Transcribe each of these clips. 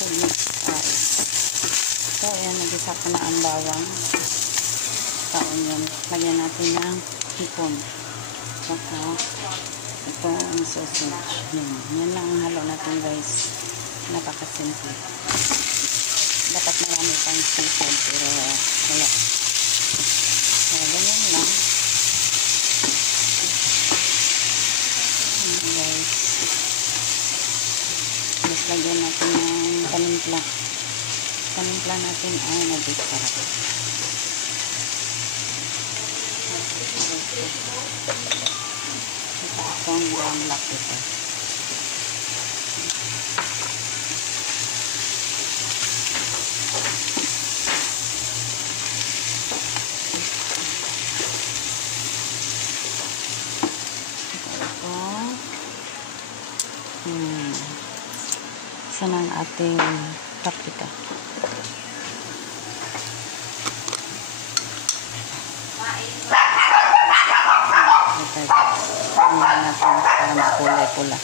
to mix up. So, ayan, nag-isa ko na ang bawang sa onion. Lagyan natin ng hipon. Saka, ito ang sausage. Yan lang ang halo natin, guys. Napakasimple. Dapat marami pang seafood, pero wala. So, ganyan lang. Guys. Mas lagyan natin ng panimpla. Panimpla natin ay nag-sarap. Ito ang brown black pepper. Isa ng ating paprika. Tingnan natin para makulay-pula.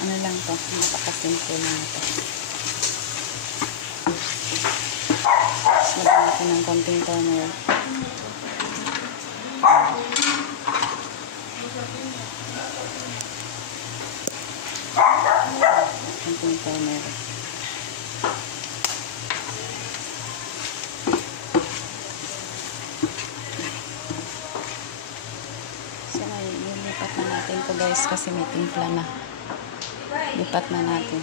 Ano lang to? Napakasimple lang ito. Lagyan natin ng konting turmeric. Konting turmeric. So, nilipat na natin to, guys, kasi may timpla na. Lipat na natin.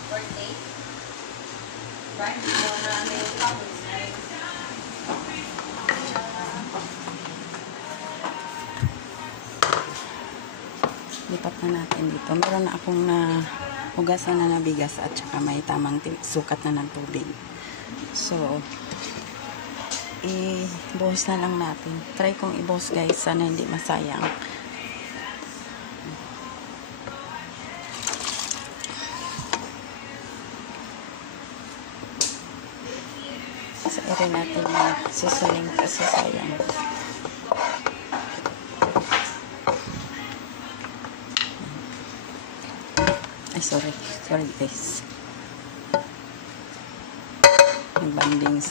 Lipat na natin dito. Meron na akong hugasan na bigas at saka may tamang sukat na ng tubig. So, ibuhos na lang natin. Try kong ibuhos, guys. Sana hindi masayang. So, rin natin na susuling kasi sayang. Ay, sorry guys. Nagbanding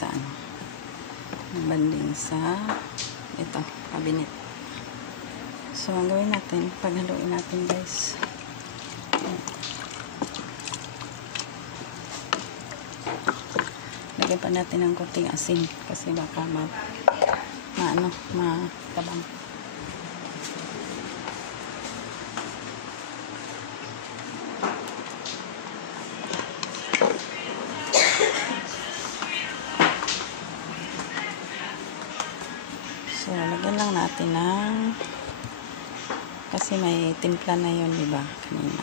sa ito, cabinet. So, ang gawin natin, paghaluin natin, guys. Lagyan pa natin ng konting asin kasi baka matabang. So, lagyan lang natin ng kasi may timpla na yun, diba? Kanina.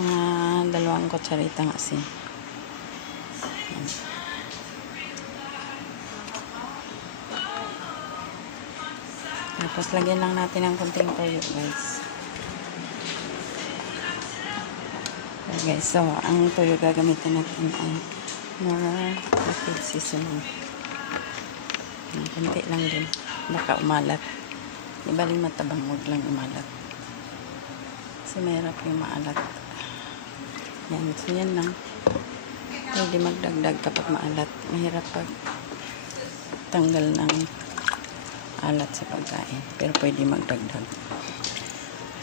Mga 2 kutsaritang asin. Ayan. Tapos, lagyan lang natin ng konting toyo, guys. Okay, guys. So, ang toyo gagamitin natin ay more rapid seasoning. Kunti lang din. Baka umalat. Di baling matabang, huwag lang umalat. Kasi mahirap yung maalat. Yan. So, yan lang. Pwede magdagdag kapag maalat. Mahirap pag tanggal ng alat sa pagkain. Pero pwede magdagdag.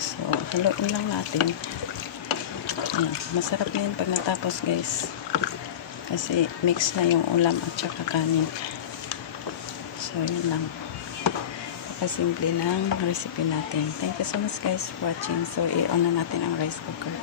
So, haluin lang natin. Ayan. Masarap na yun pag natapos, guys. Kasi mix na yung ulam at saka kanin. So, yun lang. Simple ng recipe natin. Thank you so much, guys, for watching. So, i-on na natin ang rice cooker.